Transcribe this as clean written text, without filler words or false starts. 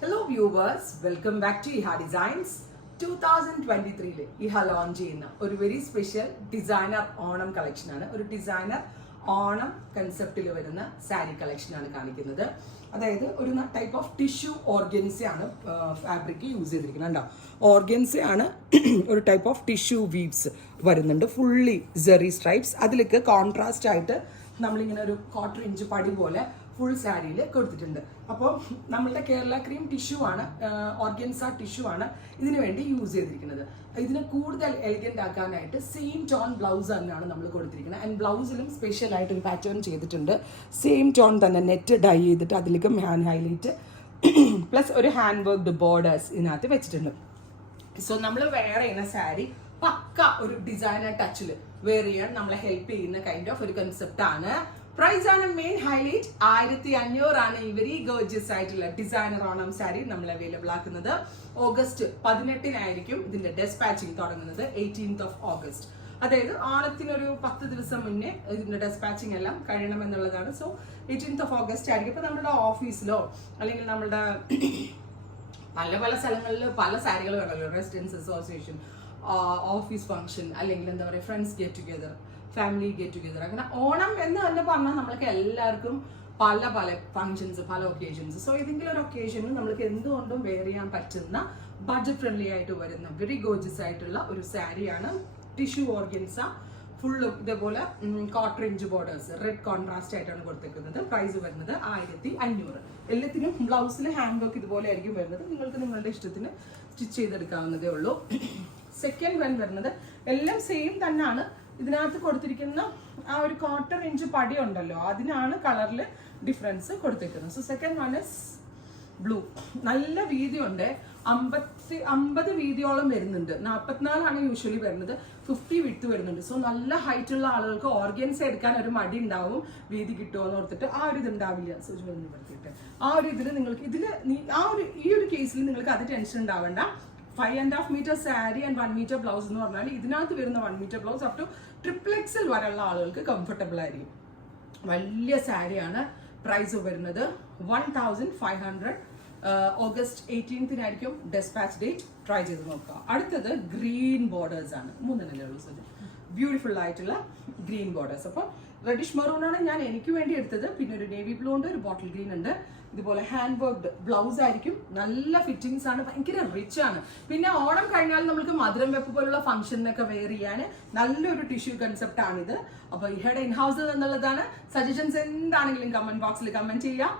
Hello viewers, welcome back to Iha designs. 2023 Iha launch ചെയ്യുന്ന ഒരു very special designer Onam കളക്ഷനാണ്. ഒരു ഡിസൈനർ ഓണം കൺസെപ്റ്റിൽ വരുന്ന സാരി കളക്ഷനാണ് കാണിക്കുന്നത്. അതായത് ഒരു ടൈപ്പ് ഓഫ് ടിഷ്യൂ ഓർഗൻസയാണ് ഫാബ്രിക് യൂസ് ചെയ്തിരിക്കുന്നത്. കണ്ടോ, ഓർഗൻസയാണ് ഒരു ടൈപ്പ് ഓഫ് ടിഷ്യൂ വീവ്സ് വരുന്നുണ്ട്. Fully zari stripes. അതിലേക്ക് കോൺട്രാസ്റ്റ് ആയിട്ട് നമ്മളിങ്ങനെ ഒരു 1/4 ഇഞ്ച് പടി പോലെ ഫുൾ സാരിയിൽ കൊടുത്തിട്ടുണ്ട്. അപ്പോൾ നമ്മളുടെ കേരള ക്രീം ടിഷ്യൂ ആണ്, ഓർഗൻസ ടിഷ്യൂ ആണ് ഇതിനു വേണ്ടി യൂസ് ചെയ്തിരിക്കുന്നത്. ഇതിനെ കൂടുതൽ എലിഗന്റ് ആക്കാനായിട്ട് സെയിം ടോൺ ബ്ലൗസ് തന്നെയാണ് നമ്മൾ കൊടുത്തിരിക്കുന്നത്. ആൻഡ് ബ്ലൗസിലും സ്പെഷ്യൽ ആയിട്ട് ഒരു പാറ്റേൺ ചെയ്തിട്ടുണ്ട്. സെയിം ടോൺ തന്നെ നെറ്റ് ഡൈ ചെയ്തിട്ട് അതിലേക്ക് ഹാൻഡ് ഹൈലൈറ്റ് പ്ലസ് ഒരു ഹാൻഡ് വർക്ക്ഡ് ബോർഡേഴ്സ് ഇതിനകത്ത് വെച്ചിട്ടുണ്ട്. സോ നമ്മൾ വെയർ ചെയ്യുന്ന സാരി പക്ക ഒരു ഡിസൈനർ ടച്ചിൽ വെയർ ചെയ്യാൻ നമ്മളെ ഹെൽപ്പ് ചെയ്യുന്ന കൈൻഡ് ഓഫ് ഒരു കൺസെപ്റ്റ് ആണ്. പ്രൈസ് ആണ് മെയിൻ ഹൈലൈറ്റ്. 1500 ആണ് ഈ വെരി ഗോർജിയസ് ആയിട്ടുള്ള ഡിസൈനർ ഓണം സാരി നമ്മൾ അവൈലബിൾ ആക്കുന്നത്. ഓഗസ്റ്റ് 18 ഇതിന്റെ ഡെസ്പാച്ചിങ് തുടങ്ങുന്നത്. 18th of August, അതായത് ഓണത്തിനൊരു 10 ദിവസം മുന്നേ ഇതിന്റെ ഡെസ്പാച്ചിങ് എല്ലാം കഴിയണം എന്നുള്ളതാണ്. സോ 18th of August ആയിരിക്കും. ഇപ്പൊ നമ്മുടെ ഓഫീസിലോ അല്ലെങ്കിൽ നമ്മുടെ പല പല സ്ഥലങ്ങളിൽ പല സാരികൾ വേണമല്ലോ. റെസിഡൻസ് അസോസിയേഷൻ, ഓഫീസ് ഫംഗ്ഷൻ, അല്ലെങ്കിൽ എന്താ പറയുക friends get together, family get together, അങ്ങനെ ഓണം എന്ന് തന്നെ പറഞ്ഞാൽ നമ്മൾക്ക് എല്ലാവർക്കും പല പല ഫംഗ്ഷൻസ്, പല ഒക്കേഷൻസ്. സോ ഏതെങ്കിലും ഒരു ഒക്കേഷനിൽ നമ്മൾക്ക് എന്തുകൊണ്ടും വെയർ ചെയ്യാൻ പറ്റുന്ന ബഡ്ജറ്റ് ഫ്രണ്ട്ലി ആയിട്ട് വരുന്ന വെരി ഗോർജിയസ് ആയിട്ടുള്ള ഒരു സാരിയാണ്. ടിഷ്യൂ ഓർഗൻസ ഫുള്ളും ഇതേപോലെ 1/4 ഇഞ്ച് ബോർഡേഴ്സ് റെഡ് കോൺട്രാസ്റ്റ് ആയിട്ടാണ് കൊടുത്തേക്കുന്നത്. പ്രൈസ് വരുന്നത് 1500. എല്ലാത്തിനും ബ്ലൗസിൽ ഹാൻഡ് വർക്ക് ഇതുപോലെ ആയിരിക്കും വരുന്നത്. നിങ്ങൾക്ക് നിങ്ങളുടെ ഇഷ്ടത്തിന് സ്റ്റിച്ച് ചെയ്തെടുക്കാവുന്നതേ ഉള്ളൂ. സെക്കൻഡ് വൺ വരുന്നത് എല്ലാം സെയിം തന്നെയാണ്. ഇതിനകത്ത് കൊടുത്തിരിക്കുന്ന ആ ഒരു 1/4 ഇഞ്ച് പടി ഉണ്ടല്ലോ, അതിനാണ് കളറിൽ ഡിഫറൻസ് കൊടുത്തിരിക്കുന്നത്. So second one is blue. നല്ല വീതിയുണ്ട്. 50 വീതിയോളം വരുന്നുണ്ട്. 44 യൂഷ്വലി വരുന്നത്. 50 വിട്ട് വരുന്നുണ്ട്. സോ നല്ല ഹൈറ്റ് ഉള്ള ആളുകൾക്ക് ഓർഗൻസ് എടുക്കാൻ ഒരു മടി ഉണ്ടാവും, വീതി കിട്ടുമോ എന്ന് ഓർത്തിട്ട്. ആ ഒരു ഇത് ഉണ്ടാവില്ല. സൂചിപ്പെടുത്തിയിട്ട് ആ ഒരു ഇതിൽ നിങ്ങൾക്ക് ഈ ഒരു കേസിൽ നിങ്ങൾക്ക് അത് ടെൻഷൻ ഉണ്ടാവേണ്ട. 5.5 meter sari and 1 meter blouse എന്ന് പറഞ്ഞാൽ ഇതിനകത്ത് വരുന്ന 1 meter blouse up to XXL വരെയുള്ള ആളുകൾക്ക് കംഫർട്ടബിൾ ആയിരിക്കും. വലിയ സാരിയാണ്. പ്രൈസ് വരുന്നത് 1500. August 18 dispatch date. ട്രൈ ചെയ്ത് നോക്കുക. അടുത്തത് ഗ്രീൻ ബോർഡേഴ്സ് ആണ്. 3 ഉള്ളൂ. ബ്യൂട്ടിഫുൾ ആയിട്ടുള്ള ഗ്രീൻ ബോർഡേഴ്സ്. അപ്പോൾ റെഡിഷ് മെറൂൺ ആണ് ഞാൻ എനിക്ക് വേണ്ടി എടുത്തത്. പിന്നെ ഒരു നേവി ബ്ലൂ ഉണ്ട്, ഒരു ബോട്ടിൽ ഗ്രീൻ ഉണ്ട്. ഇതുപോലെ ഹാൻഡ് വർക്ക്ഡ് ബ്ലൗസ് ആയിരിക്കും. നല്ല ഫിറ്റിംഗ്സ് ആണ്, ഭയങ്കര റിച്ച് ആണ്. പിന്നെ ഓണം കഴിഞ്ഞാൽ നമുക്ക് മധുരം വെപ്പ് പോലുള്ള ഫംഗ്ഷനൊക്കെ വെയർ ചെയ്യാൻ നല്ലൊരു ടിഷ്യൂ കൺസെപ്റ്റ് ആണിത്. അപ്പോൾ ഇഹയുടെ ഇൻഹൗസ് എന്നുള്ളതാണ്. സജഷൻസ് എന്താണെങ്കിലും കമന്റ് ബോക്സിൽ കമന്റ് ചെയ്യുക.